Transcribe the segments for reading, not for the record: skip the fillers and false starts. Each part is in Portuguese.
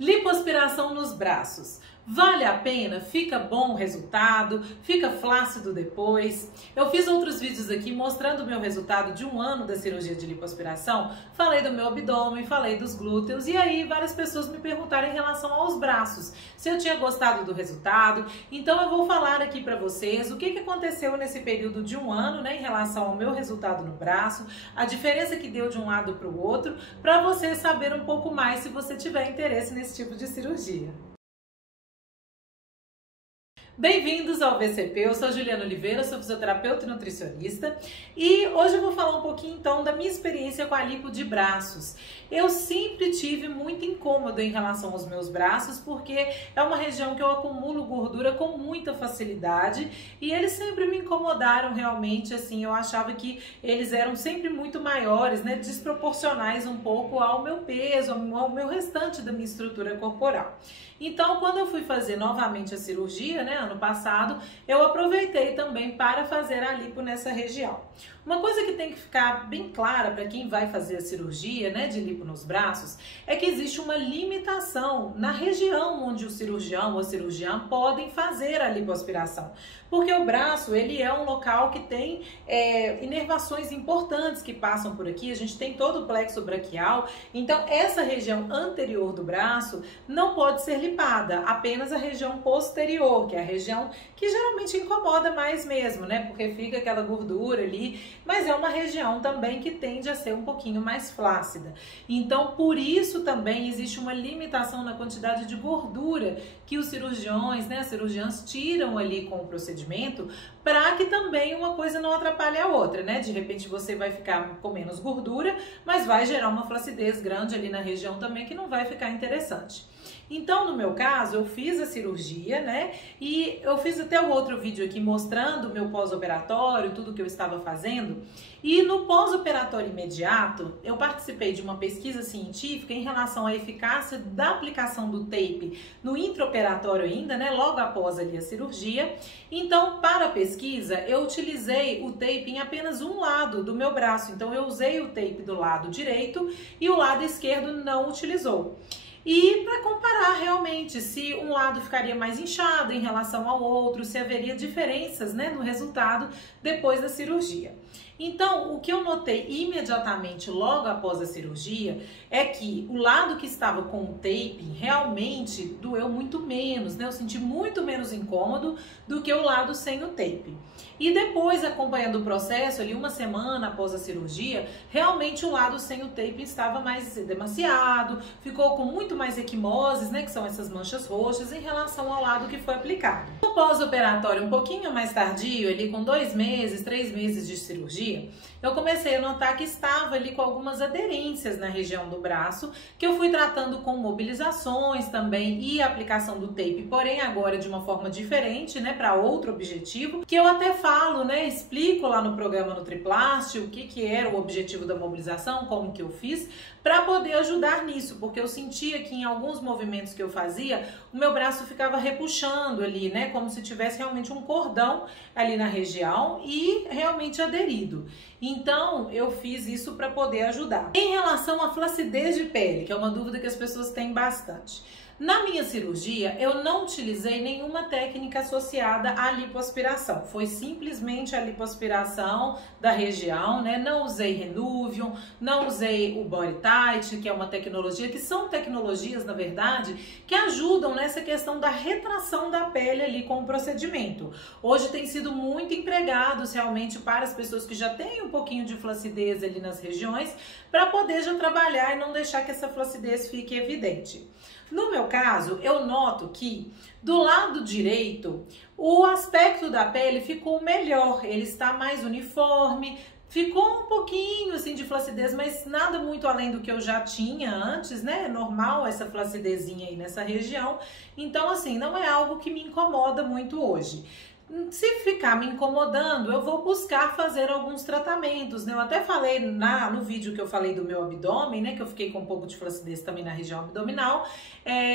Lipoaspiração nos braços. Vale a pena? Fica bom o resultado? Fica flácido depois? Eu fiz outros vídeos aqui mostrando o meu resultado de 1 ano da cirurgia de lipoaspiração. Falei do meu abdômen, falei dos glúteos e aí várias pessoas me perguntaram em relação aos braços, se eu tinha gostado do resultado. Então eu vou falar aqui para vocês o que aconteceu nesse período de 1 ano, né, em relação ao meu resultado no braço, a diferença que deu de um lado para o outro, para você saber um pouco mais se você tiver interesse nesse tipo de cirurgia. Bem-vindos ao VCP, eu sou a Juliana Oliveira, sou fisioterapeuta e nutricionista e hoje eu vou falar um pouquinho então da minha experiência com a lipo de braços. Eu sempre tive muito incômodo em relação aos meus braços porque é uma região que eu acumulo gordura com muita facilidade e eles sempre me incomodaram realmente, assim, eu achava que eles eram sempre muito maiores, né, desproporcionais um pouco ao meu peso, ao meu restante da minha estrutura corporal. Então, quando eu fui fazer novamente a cirurgia, né, ano passado, eu aproveitei também para fazer a lipo nessa região. Uma coisa que tem que ficar bem clara para quem vai fazer a cirurgia, né, de lipo nos braços, é que existe uma limitação na região onde o cirurgião ou a cirurgiã podem fazer a lipoaspiração. Porque o braço, ele é um local que tem inervações importantes que passam por aqui, a gente tem todo o plexo braquial, então essa região anterior do braço não pode ser lipada, apenas a região posterior, que é a região que geralmente incomoda mais mesmo, né, porque fica aquela gordura ali, mas é uma região também que tende a ser um pouquinho mais flácida. Então, por isso também existe uma limitação na quantidade de gordura que os cirurgiões, né, as cirurgiãs tiram ali com o procedimento, para que também uma coisa não atrapalhe a outra, né? De repente você vai ficar com menos gordura, mas vai gerar uma flacidez grande ali na região também que não vai ficar interessante. Então, no meu caso, eu fiz a cirurgia, né? E eu fiz até um outro vídeo aqui mostrando o meu pós-operatório, tudo que eu estava fazendo. E no pós-operatório imediato, eu participei de uma pesquisa científica em relação à eficácia da aplicação do tape no intraoperatório ainda, né? Logo após ali a cirurgia. Então, para a pesquisa, eu utilizei o tape em apenas um lado do meu braço. Então, eu usei o tape do lado direito e o lado esquerdo não utilizou. E para comparar realmente se um lado ficaria mais inchado em relação ao outro, se haveria diferenças, né, no resultado depois da cirurgia. Então, o que eu notei imediatamente logo após a cirurgia é que o lado que estava com o tape realmente doeu muito menos, né? Eu senti muito menos incômodo do que o lado sem o tape. E depois, acompanhando o processo, ali 1 semana após a cirurgia, realmente o lado sem o tape estava mais demasiado, ficou com muito mais equimoses, né, que são essas manchas roxas, em relação ao lado que foi aplicado. No pós-operatório, um pouquinho mais tardio, ali com 2 meses, 3 meses de cirurgia, eu comecei a notar que estava ali com algumas aderências na região do braço, que eu fui tratando com mobilizações também e aplicação do tape, porém agora de uma forma diferente, né, para outro objetivo, que eu até falo, né, explico lá no programa Nutriplast o que era o objetivo da mobilização, como que eu fiz, para poder ajudar nisso, porque eu sentia que em alguns movimentos que eu fazia, o meu braço ficava repuxando ali, né, como se tivesse realmente um cordão ali na região e realmente aderido. Então, eu fiz isso para poder ajudar. Em relação à flacidez de pele, que é uma dúvida que as pessoas têm bastante. Na minha cirurgia, eu não utilizei nenhuma técnica associada à lipoaspiração. Foi simplesmente a lipoaspiração da região, né? Não usei Renuvium, não usei o Body Tight, que é uma tecnologia, que são tecnologias, na verdade, que ajudam nessa questão da retração da pele ali com o procedimento. Hoje tem sido muito empregados realmente para as pessoas que já têm um pouquinho de flacidez ali nas regiões, para poder já trabalhar e não deixar que essa flacidez fique evidente. No meu caso, eu noto que do lado direito, o aspecto da pele ficou melhor, ele está mais uniforme, ficou um pouquinho assim de flacidez, mas nada muito além do que eu já tinha antes, né? É normal essa flacidezinha aí nessa região, então assim, não é algo que me incomoda muito hoje. Se ficar me incomodando, eu vou buscar fazer alguns tratamentos, né? Eu até falei no vídeo que eu falei do meu abdômen, né? Que eu fiquei com um pouco de flacidez também na região abdominal.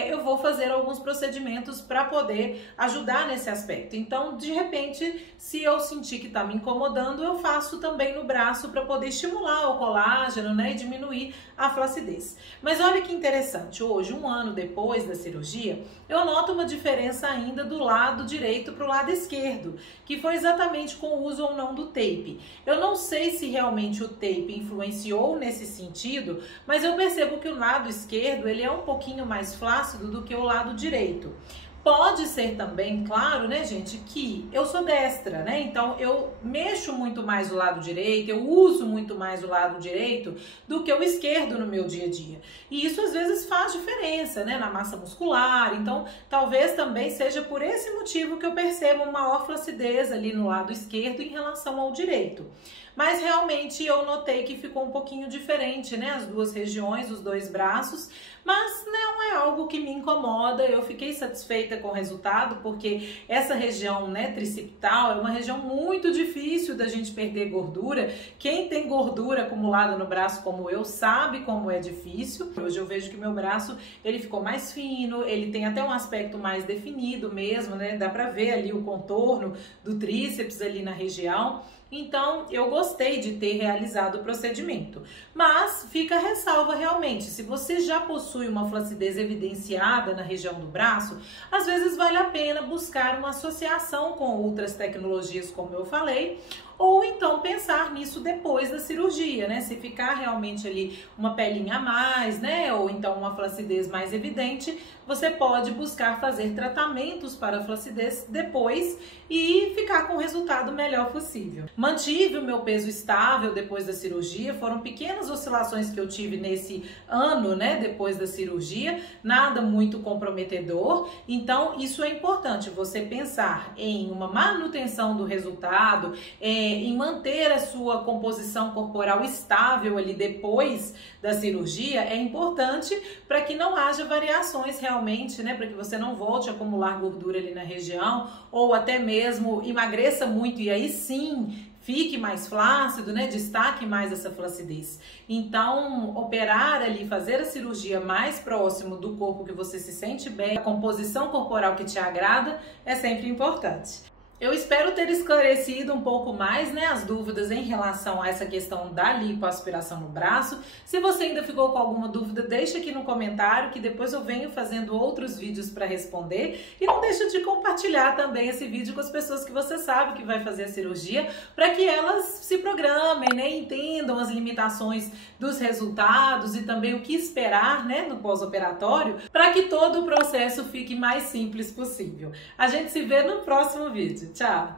Eu vou fazer alguns procedimentos para poder ajudar nesse aspecto. Então, de repente, se eu sentir que tá me incomodando, eu faço também no braço para poder estimular o colágeno, né? E diminuir a flacidez. Mas olha que interessante, hoje, um ano depois da cirurgia, eu noto uma diferença ainda do lado direito para o lado esquerdo, que foi exatamente com o uso ou não do tape. Eu não sei se realmente o tape influenciou nesse sentido, mas eu percebo que o lado esquerdo ele é um pouquinho mais flácido do que o lado direito. Pode ser também, claro, né, gente, que eu sou destra, né? Então eu mexo muito mais o lado direito, eu uso muito mais o lado direito do que o esquerdo no meu dia a dia. E isso às vezes faz diferença, né, na massa muscular. Então, talvez também seja por esse motivo que eu percebo uma maior flacidez ali no lado esquerdo em relação ao direito. Mas realmente eu notei que ficou um pouquinho diferente, né? As duas regiões, os dois braços, mas não é algo que me incomoda. Eu fiquei satisfeita com o resultado, porque essa região, né, tricipital é uma região muito difícil da gente perder gordura. Quem tem gordura acumulada no braço como eu sabe como é difícil. Hoje eu vejo que meu braço ele ficou mais fino, ele tem até um aspecto mais definido mesmo, né? Dá pra ver ali o contorno do tríceps ali na região. Então, eu gostei de ter realizado o procedimento. Mas fica a ressalva realmente, se você já possui uma flacidez evidenciada na região do braço, às vezes vale a pena buscar uma associação com outras tecnologias, como eu falei, ou então pensar nisso depois da cirurgia, né? Se ficar realmente ali uma pelinha a mais, né? Ou então uma flacidez mais evidente, você pode buscar fazer tratamentos para a flacidez depois e ficar com o resultado melhor possível. Mantive o meu peso estável depois da cirurgia, foram pequenas oscilações que eu tive nesse ano, né? Depois da cirurgia, nada muito comprometedor. Então, isso é importante, você pensar em uma manutenção do resultado, em manter a sua composição corporal estável ali depois da cirurgia é importante para que não haja variações realmente, né? Para que você não volte a acumular gordura ali na região ou até mesmo emagreça muito e aí sim fique mais flácido, né? Destaque mais essa flacidez. Então, operar ali, fazer a cirurgia mais próximo do corpo que você se sente bem, a composição corporal que te agrada é sempre importante. Eu espero ter esclarecido um pouco mais, né, as dúvidas em relação a essa questão da lipoaspiração no braço. Se você ainda ficou com alguma dúvida, deixa aqui no comentário que depois eu venho fazendo outros vídeos para responder. E não deixa de compartilhar também esse vídeo com as pessoas que você sabe que vai fazer a cirurgia, para que elas se programem, né, entendam as limitações dos resultados e também o que esperar, né, no pós-operatório, para que todo o processo fique mais simples possível. A gente se vê no próximo vídeo. Tchau!